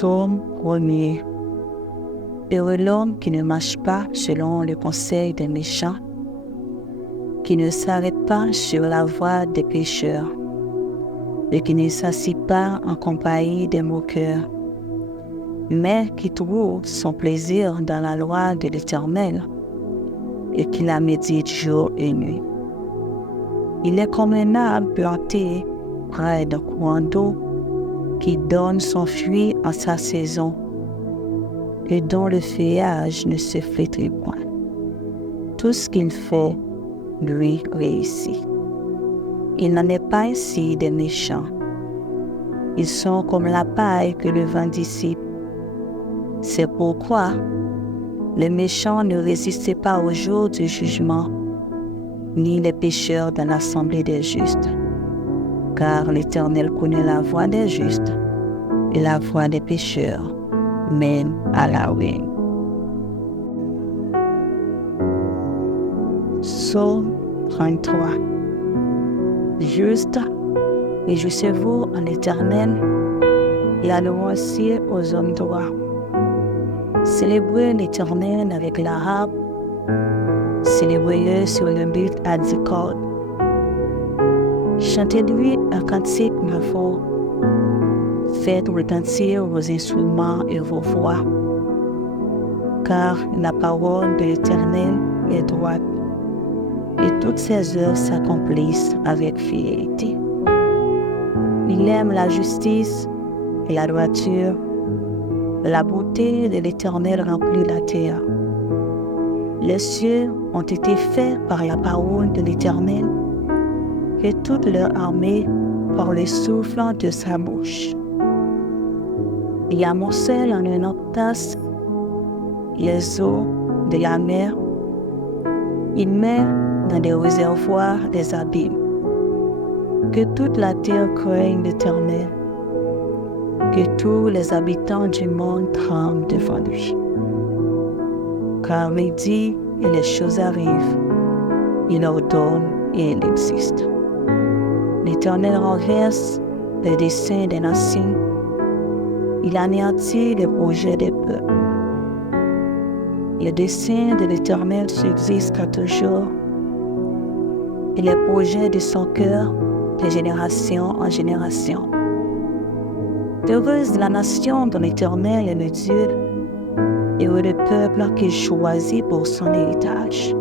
Psaume 1er. Heureux l'homme qui ne marche pas selon le conseil des méchants, qui ne s'arrête pas sur la voie des pécheurs, et qui ne s'assied pas en compagnie des moqueurs, mais qui trouve son plaisir dans la loi de l'Éternel, et qui la médite jour et nuit. Il est comme un arbre planté près d'un courant d'eau, qui donne son fruit en sa saison, et dont le feuillage ne se flétrit point. Tout ce qu'il fait, lui réussit. Il n'en est pas ainsi des méchants. Ils sont comme la paille que le vent dissipe. C'est pourquoi les méchants ne résistaient pas au jour du jugement, ni les pécheurs dans l'assemblée des justes. Car l'Éternel connaît la voie des justes, et la voie des pécheurs mène à la ruine. Psaume 33. Juste, réjouissez-vous en l'Éternel, et allouez aux hommes droits. Célébrez l'Éternel avec la harpe, célébrez-le sur le but à 10 cordes. Chantez-lui un cantique nouveau. Faites retentir vos instruments et vos voix, car la parole de l'Éternel est droite, et toutes ses œuvres s'accomplissent avec fidélité. Il aime la justice et la droiture. La beauté de l'Éternel remplit la terre. Les cieux ont été faits par la parole de l'Éternel, et toute leur armée par le souffle de sa bouche. Il amoncelle en une entasse les eaux de la mer. Il met dans des réservoirs des abîmes. Que toute la terre craigne l'Éternel. Que tous les habitants du monde tremblent devant lui. Car il dit et les choses arrivent. Il ordonne et elles existent. L'Éternel renverse les desseins des nations. Il anéantit les projets des peuples. Les desseins de l'Éternel subsistent toujours, et les projets de son cœur de génération en génération. Heureuse la nation dont l'Éternel est le Dieu, et heureux le peuple qu'il choisit pour son héritage.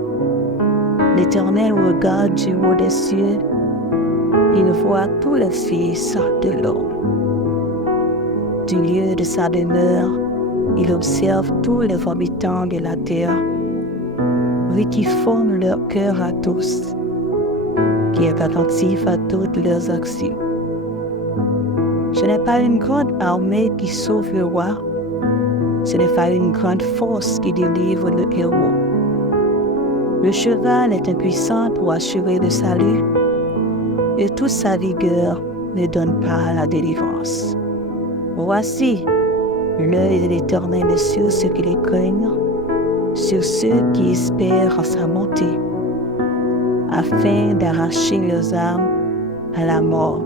L'Éternel regarde du haut des cieux, il voit tous les fils de l'homme. Du lieu de sa demeure, il observe tous les habitants de la terre, lui qui forme leur cœur à tous, qui est attentif à toutes leurs actions. Ce n'est pas une grande armée qui sauve le roi, ce n'est pas une grande force qui délivre le héros. Le cheval est impuissant pour assurer le salut, et toute sa vigueur ne donne pas la délivrance. Voici, l'œil de l'Éternel est sur ceux qui les craignent, sur ceux qui espèrent en sa bonté, afin d'arracher leurs âmes à la mort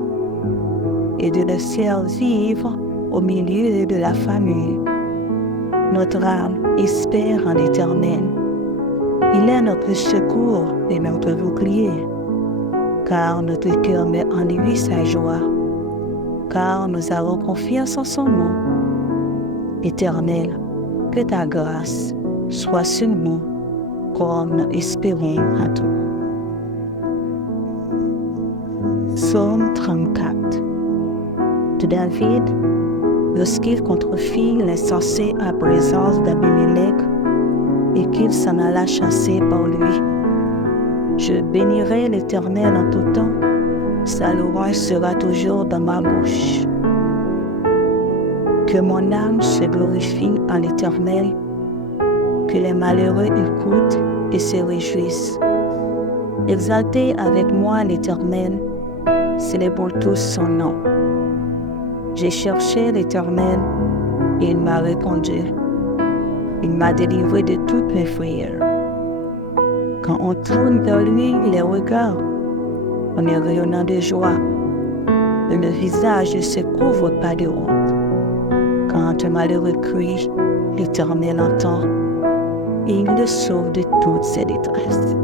et de les faire vivre au milieu de la famille. Notre âme espère en l'Éternel. Il est notre secours et notre bouclier, car notre cœur met en lui sa joie, car nous avons confiance en son nom. Éternel, que ta grâce soit sur nous, comme nous espérons à toi. Psaume 34. De David, lorsqu'il contrefit l'insensé à présence d'Abimélec et qu'il s'en alla chasser par lui. Je bénirai l'Éternel en tout temps, sa louange sera toujours dans ma bouche. Que mon âme se glorifie en l'Éternel, que les malheureux écoutent et se réjouissent. Exaltez avec moi l'Éternel, célébrons tous son nom. J'ai cherché l'Éternel et il m'a répondu. Il m'a délivré de toutes mes frayeurs. Quand on tourne vers lui les regards, on est rayonnant de joie, et le visage ne se couvre pas de honte. Quand un malheureux crie, l'Éternel entend et il le sauve de toutes ses détresses.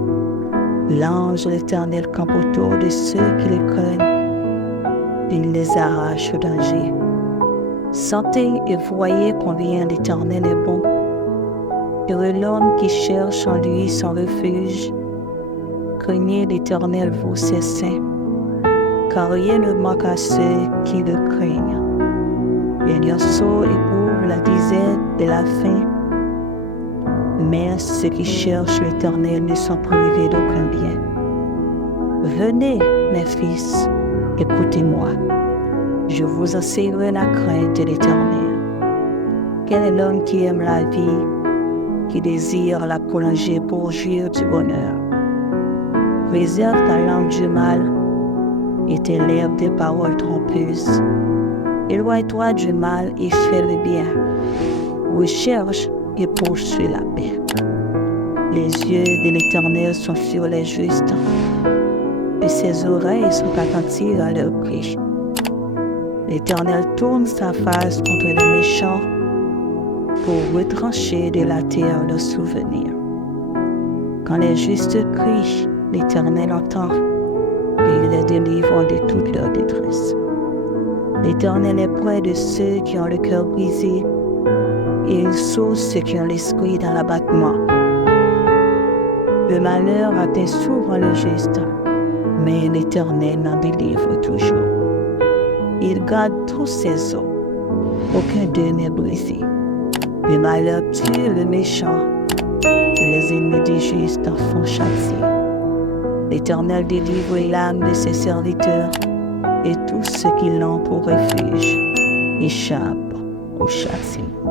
L'ange de l'Éternel campe autour de ceux qui le craignent et il les arrache au danger. Sentez et voyez combien l'Éternel est bon. Heureux l'homme qui cherche en lui son refuge. Craignez l'Éternel, vous ses saints, car rien ne manque à ceux qui le craignent. Les lionceaux éprouvent la disette de la faim, mais ceux qui cherchent l'Éternel ne sont privés d'aucun bien. Venez, mes fils, écoutez-moi. Je vous enseignerai la crainte de l'Éternel. Quel est l'homme qui aime la vie, qui désire la prolonger pour jouir du bonheur? Préserve ta langue du mal et tes lèvres des paroles trompeuses. Éloigne-toi du mal et fais le bien. Recherche et poursuis la paix. Les yeux de l'Éternel sont sur les justes et ses oreilles sont attentives à leurs cris. L'Éternel tourne sa face contre les méchants pour retrancher de la terre leurs souvenirs. Quand les justes crient, l'Éternel entend et il les délivre de toute leur détresse. L'Éternel est près de ceux qui ont le cœur brisé et il sauve ceux qui ont l'esprit dans l'abattement. Le malheur atteint souvent le juste, mais l'Éternel en délivre toujours. Il garde tous ses os, aucun d'eux n'est brisé. Le malheur tue le méchant, et les ennemis des justes en font chasser. L'Éternel délivre l'âme de ses serviteurs, et tous ceux qui l'ont pour refuge échappent au châtiment.